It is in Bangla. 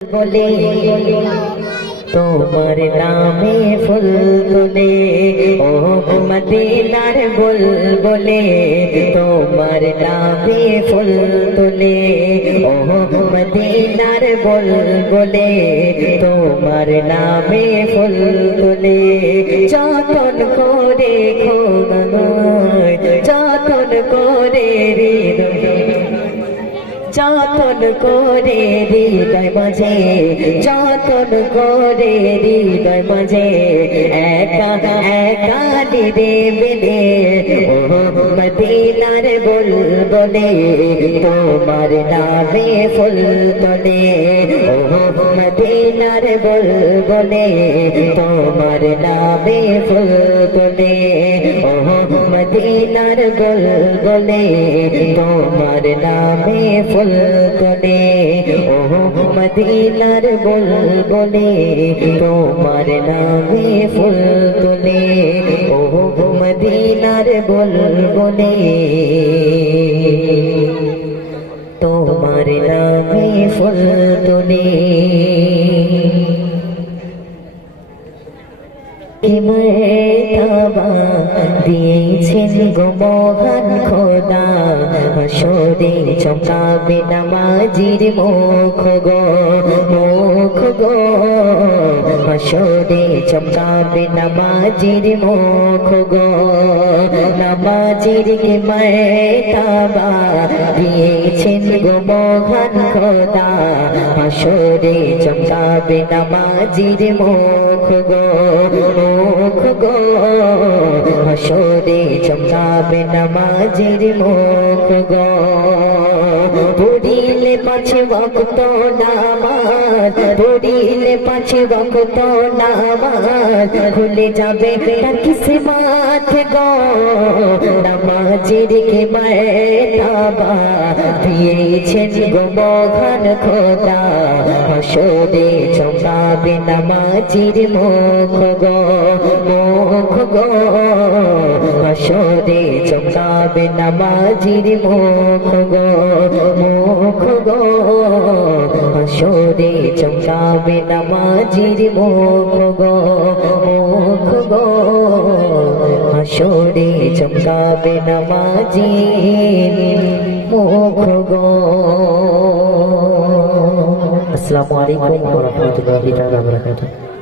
বলে তোমার নামে ফুল তোলে ও মদিনার বুলবুলে তোমার নামে ফুল তোলে ও মদিনার বুলবুলে তোমার নামে ফুল তোলে যতন করে খোদায় যতন করে যতন করে হৃদয় মাঝে যতন করে হৃদয় মাঝে একা একা দিদে বেদে ও মদিনার বুলবুলে তোমার নামে ফুল তোলে ও মদিনার বুলবুলে তোমার নামে ফুল তোলে ও মদিনার বুলবুলে তোমার নামে ফুল তোলে ও মদিনার বুলবুলে তোমার নামে ফুল তোলে ও মদিনার বুলবুলে তোমার নামে ফুল তোলে মর্তবা দিয়েছেন গো মহান খোদা হাসরে চমকাবে নামাজির মুখ গো হাসরে চমকাবে নামাজির মুখ গো নামাজির কে মর্তবা দিয়েছেন গো মহান খোদা হাসরে চমকাবে নামাজির মুখ গো হাসরে চমকাবে নামাজির মুখ গো পড়িলে পাঁচে ওয়াক্ত নামাজ পড়িলে পাঁচে ওয়াক্ত নামাজ খুলে যাবে তার কিসমত গো নামাজির কে মর্তবা দিয়েছেন গো মহান খোদা হাসরে চমকাবে নামাজির মুখ গো হাসরে চমকাবে নামাজির মুখ গো হাসরে চমকাবে নামাজির মুখ গো হাসরে চমকাবে নামাজির মুখ গো। আসসালামু আলাইকুম ওয়া রাহমাতুল্লাহি ওয়া বারাকাতুহু।